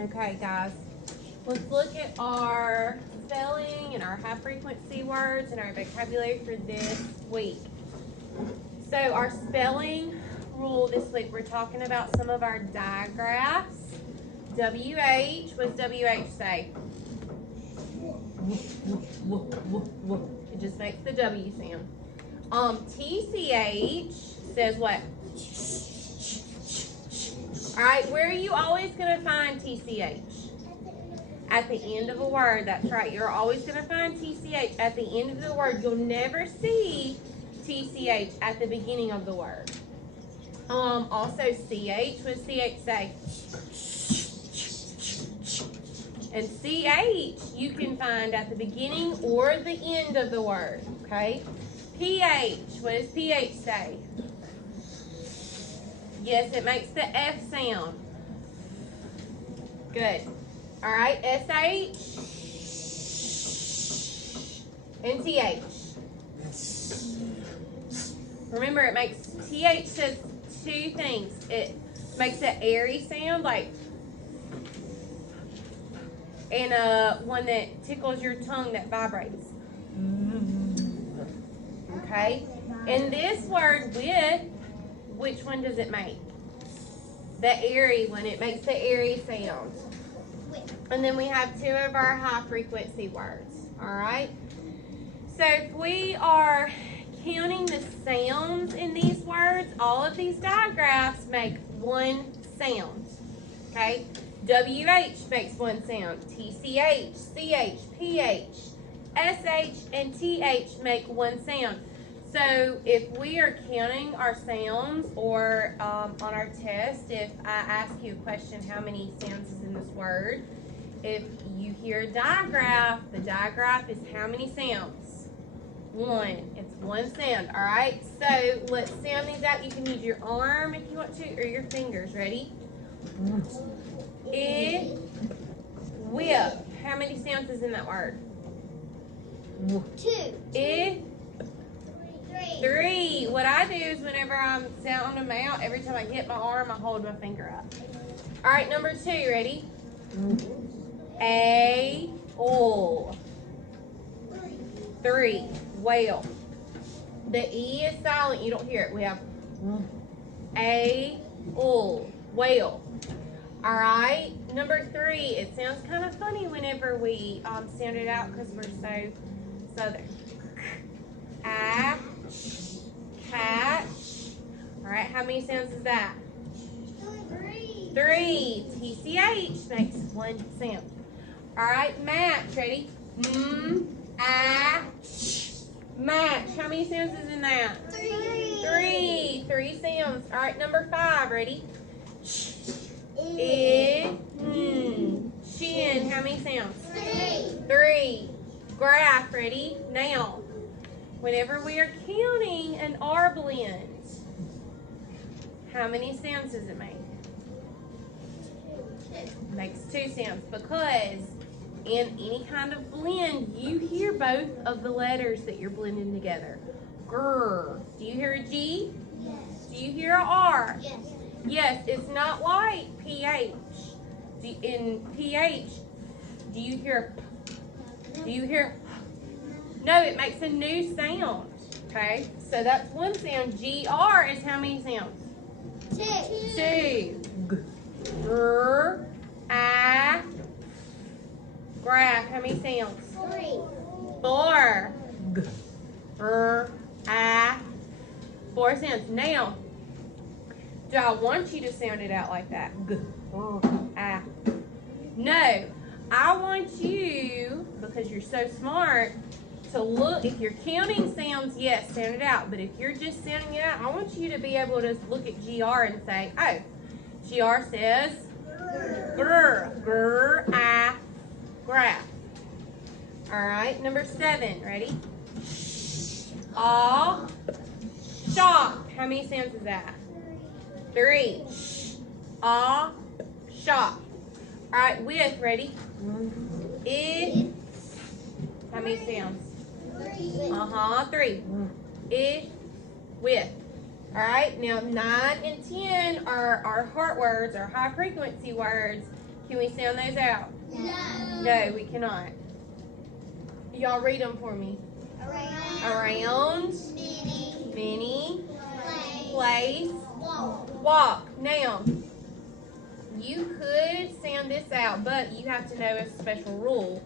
Okay, guys, let's look at our spelling and our high frequency words and our vocabulary for this week. So our spelling rule this week, we're talking about some of our digraphs. WH, what does WH say? It just makes the W sound. TCH says what? Alright, where are you always going to find TCH? At the end of a word. That's right. You're always going to find TCH at the end of the word. You'll never see TCH at the beginning of the word. Also CH, what does CH say? And CH you can find at the beginning or the end of the word. Okay? PH, what does PH say? Yes, it makes the F sound. Good. All right, SH and TH. Remember, it makes, TH says two things. It makes an airy sound, like, and one that tickles your tongue that vibrates. Okay? And this word with, which one does it make? The airy one. It makes the airy sound. And then we have two of our high frequency words. Alright? So if we are counting the sounds in these words, all of these digraphs make one sound. Okay? WH makes one sound. TCH, CH, PH, SH, and TH make one sound. So if we are counting our sounds, or on our test, if I ask you a question, how many sounds is in this word? If you hear a digraph, the digraph is how many sounds? One. It's one sound. All right. So let's sound these out. You can use your arm if you want to, or your fingers. Ready? Whip. How many sounds is in that word? Two. Three. What I do is whenever I'm sounding them out, every time I hit my arm, I hold my finger up. All right, number two. Ready? A-ol. Three. Whale. The E is silent. You don't hear it. We have A-ol. Whale. All right. Number three. It sounds kind of funny whenever we sound it out because we're so southern. Catch. All right. How many sounds is that? Three. TCH makes one sound. All right. Match. Ready? Match. How many sounds is in that? Three. Three sounds. All right. Number five. Ready? Chin. How many sounds? Three. Graph. Ready? Now, whenever we are counting an R blend, how many sounds does it make? It makes two sounds, because in any kind of blend, you hear both of the letters that you're blending together. Grr. Do you hear a G? Yes. Do you hear a R? Yes. Yes, it's not like PH. In PH, do you hear P? Do you hear? No, it makes a new sound. Okay, so that's one sound. GR is how many sounds? Two. Grr, ah, graph. How many sounds? Four. Grr, ah, four sounds. Now, do I want you to sound it out like that? Ah. No, I want you, because you're so smart, to look. If you're counting sounds, yes, sound it out. But if you're just sounding it out, I want you to be able to look at GR and say, oh, GR says grr, grr, ah, graph. All right, number 7, ready? Aw, shock. How many sounds is that? 3. Aw, shock. All right, with, ready? How many sounds? 3. With. All right, now 9 and 10 are our heart words, our high frequency words. Can we sound those out? No. No, we cannot. Y'all read them for me. Around. Many. Place. Walk. Now, you could sound this out, but you have to know a special rule.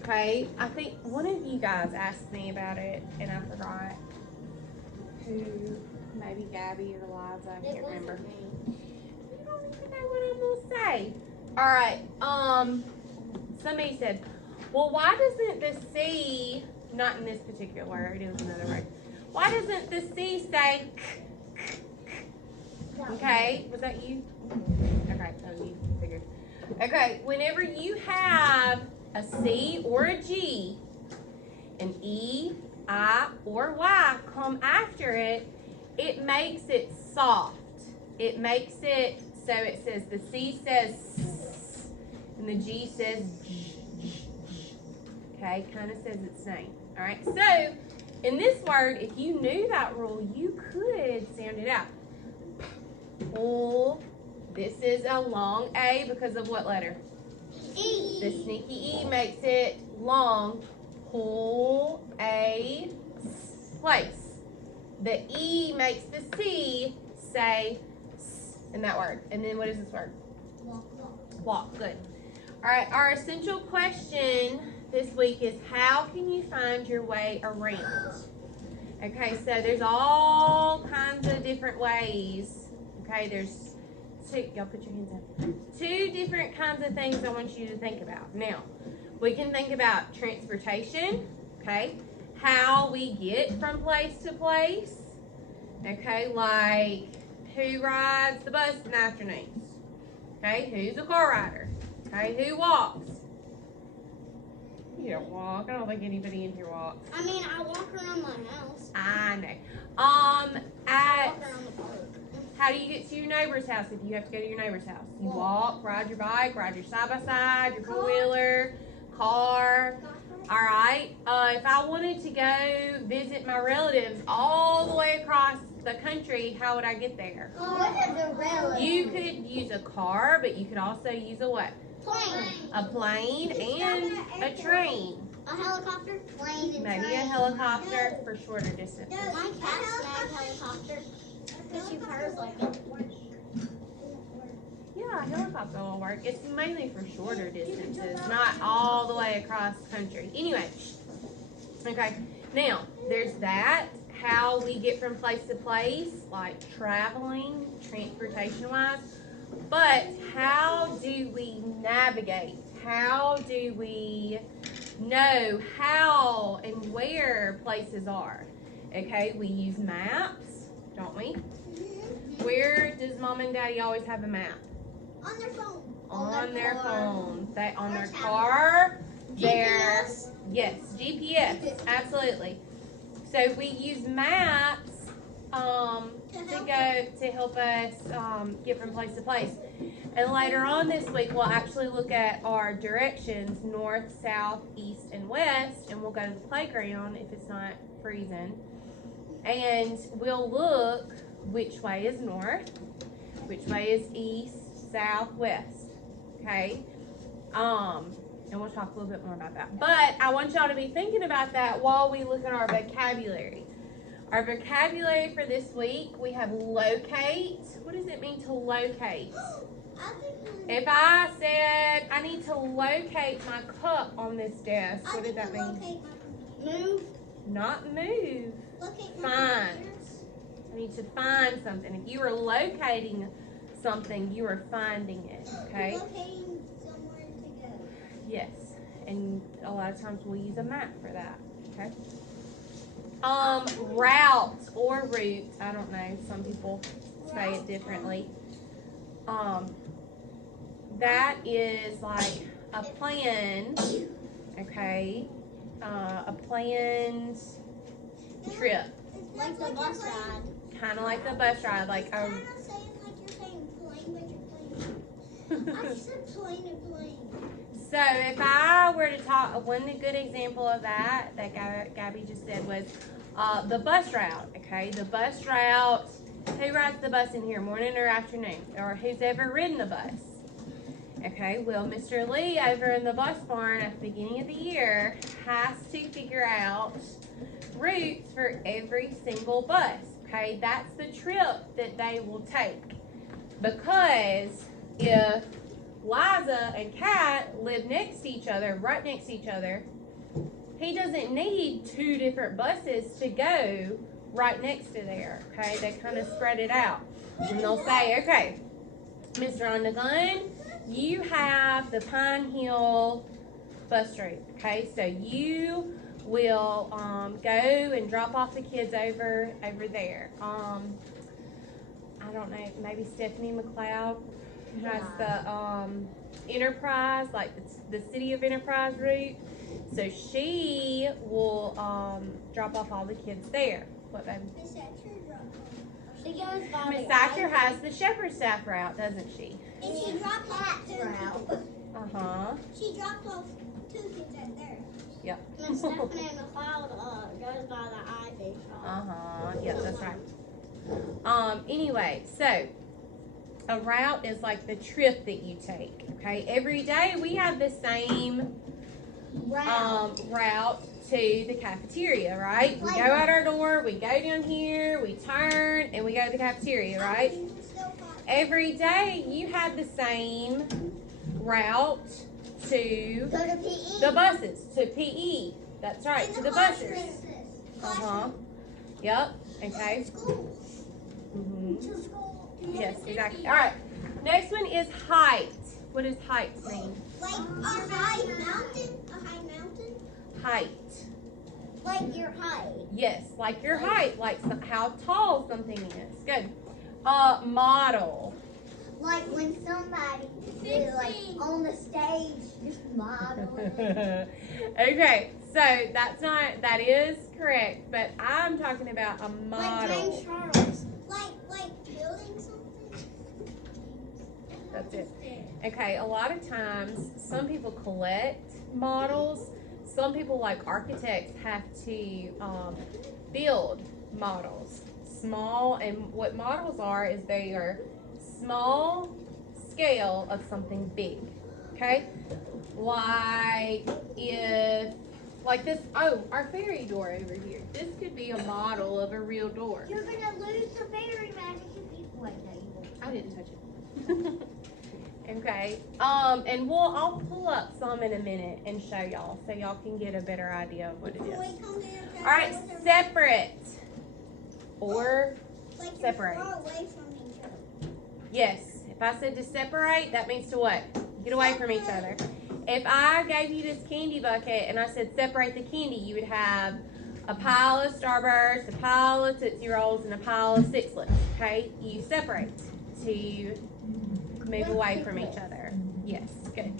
Okay? I think one of you guys asked me about it, and I forgot. Who? Maybe Gabby or Liza. I can't remember. I don't even know what I'm going to say. Alright, somebody said, well, why doesn't the C, not in this particular word, it was another word. Why doesn't the C say okay, was that you? Okay, that was you, figured. Okay, whenever you have a C or a G, an E, I, or Y come after it, it makes it soft. It makes it, so it says, the C says S, and the G says J. Okay, kind of says its name. All right, so in this word, if you knew that rule, you could sound it out. Pull. This is a long A because of what letter? E. The sneaky E makes it long. Pull a place. The E makes the C say S in that word. And then what is this word? Walk. Good. All right, our essential question this week is, how can you find your way around? Okay, so there's all kinds of different ways. Okay, there's two, y'all put your hands up. 2 different kinds of things I want you to think about. Now, we can think about transportation, okay, how we get from place to place, okay, like who rides the bus in the afternoons, okay, who's a car rider, okay, who walks. You don't walk. I don't think anybody in here walks. I mean, I walk around my house. I know. I walk around the park. How do you get to your neighbor's house if you have to go to your neighbor's house? You walk, ride your bike, ride your side-by-side, your four-wheeler, car. All right. If I wanted to go visit my relatives all the way across the country, how would I get there? What is a relative? You could use a car, but you could also use a what? Plane. A plane and a train. A helicopter? Plane and Maybe train. a helicopter for shorter distances. My cat snagged helicopter because she purrs like it. Yeah, a helicopter will work. It's mainly for shorter distances, not all the way across the country. Anyway, okay, now there's that, how we get from place to place, like traveling, transportation-wise. But how do we navigate? How do we know how and where places are? Okay, we use maps, don't we? Where does Mom and Daddy always have a map? On their phone. On their phone. They on their Or car. Their GPS? yes, GPS, absolutely. So we use maps to help us get from place to place. And later on this week, we'll actually look at our directions, north, south, east, and west, and we'll go to the playground if it's not freezing. And we'll look which way is north, which way is east, south, west, okay? And we'll talk a little bit more about that. But I want y'all to be thinking about that while we look at our vocabulary. Our vocabulary for this week, we have locate. What does it mean to locate? If I said I need to locate my cup on this desk, what does that mean? Move. Not move. Locate Find. I need to find something. If you were locating something, you are finding it, okay? Locating somewhere to go. Yes. And a lot of times we'll use a map for that, okay? Route or route, I don't know, some people say it differently. That is like a plan, okay? A planned trip. Like the bus ride. Kind of like the bus ride, like It's kind of saying like you're saying plane, but you're playing. I said plane and plane. So if I were to talk, one good example of that Gabby just said was the bus route, okay? The bus route, who rides the bus in here, morning or afternoon? Or who's ever ridden the bus? Okay, well, Mr. Lee over in the bus barn at the beginning of the year has to figure out routes for every single bus. Okay, that's the trip that they will take. Because if Liza and Kat live next to each other, right next to each other, he doesn't need 2 different buses to go right next to there. Okay, they kind of spread it out. And they'll say, okay, Mr. On the Gun, you have the Pine Hill bus route. Okay, so you will go and drop off the kids over there. I don't know, maybe Stephanie McLeod has the Enterprise, like the City of Enterprise route. So she will drop off all the kids there. What, baby? Miss Thatcher dropped off. She goes by Miss Thatcher has the Shepherd Staff route, doesn't she? And she dropped off 2 kids. Uh-huh. She dropped off 2 kids at there. Yep. Miss Stephanie McLeod goes by the Ivy shop. Uh-huh. Yep, that's right. Anyway, so a route is like the trip that you take. Okay. Every day we have the same route to the cafeteria, right? We go out our door, we go down here, we turn, and we go to the cafeteria, right? Every day you have the same route to Go to PE. the buses, to PE. That's right, And to the buses. Classroom. Yep. Okay. School. Mm-hmm. To school. Yes, exactly. All right. Next one is height. What does height mean? Like a high mountain. A high mountain. Height. Like your height. Yes, like your height, like how tall something is. Good. Model. Like when somebody is like on the stage just modeling. Okay, so that is correct, but I'm talking about a Like James model. Charles. Like building something. That's it. Okay, a lot of times some people collect models. Some people, like architects, have to build models. Small, and what models are is they are small scale of something big. Okay? Like this, our fairy door over here. This could be a model of a real door. You're gonna lose the fairy magic if you wait. No, you won't. I didn't touch it. Okay. And I'll pull up some in a minute and show y'all so y'all can get a better idea of what it is. All right, separate or Like separate. You're far away from each other. Yes. If I said to separate, that means to what? Get away from each other. If I gave you this candy bucket and I said separate the candy, you would have a pile of Starburst, a pile of Tootsie Rolls, and a pile of Sixlets. Okay? You separate to move away from each other. Yes, good.